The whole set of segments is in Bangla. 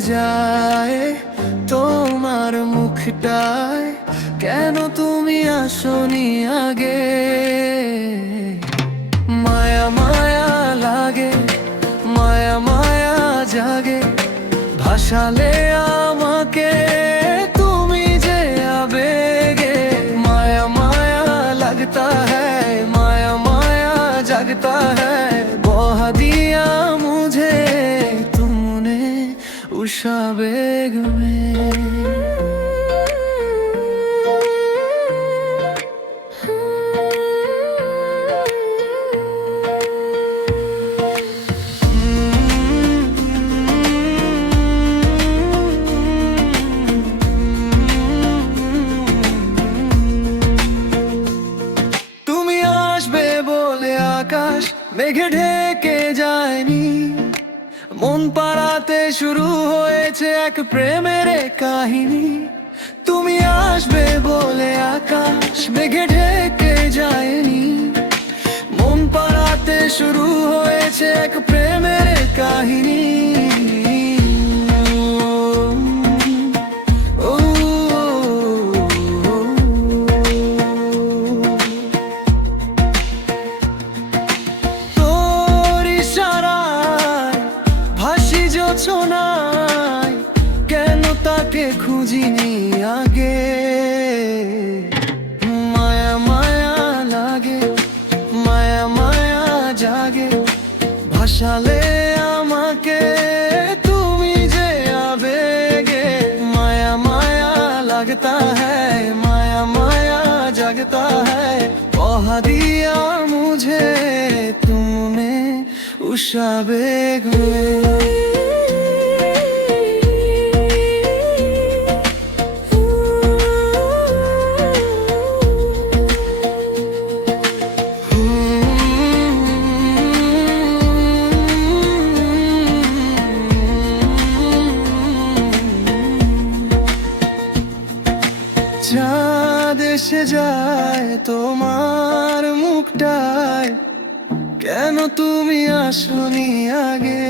যায় তোমার মুখটায়। কেন তুমি তুমি আসনি আগে। মায়া মায়া লাগে, মায়া মায়া জাগে। ভাসালে আমাকে তুমি যে আবেগে। মায়া মায়া লাগতা হ্যাঁ মায়া মায়া জাগতা হ্যাঁ বহা দিয়া মুঝে, তুমনে উষা বেগ মে। মেঘে ঢেকে যায়নি। মন পাড়াতে শুরু হয়েছে এক প্রেমের কাহিনী। তুমি আসবে বলে আকাশ মেঘে ঢেকে যায়নি। মন পাড়াতে শুরু হয়েছে এক প্রেমের কাহিনী। ভাসি যোছনায় কেন তাকে খুঁজিনি আগে মায়া মায়া লাগে মায়া মায়া জাগে ভাসালে আমাকে তুমি যে আবেগে মায়া মায়া लगता है माया माया जगता है बहा दिया मुझे तुमने उषा बेग में ভেসে যায় তোমার মুখটায়। কেন তুমি আসনি আগে?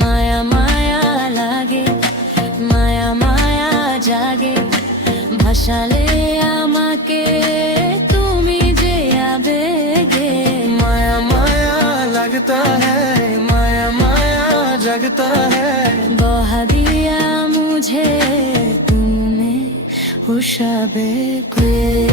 মায়া মায়া লাগে মায়া মায়া জাগে। ভাসালে আমাকে তুমি যে আবেগে। মায়া মায়া লাগতা হ্যায় মায়া মায়া জাগতা হ্যায়। usha be kwe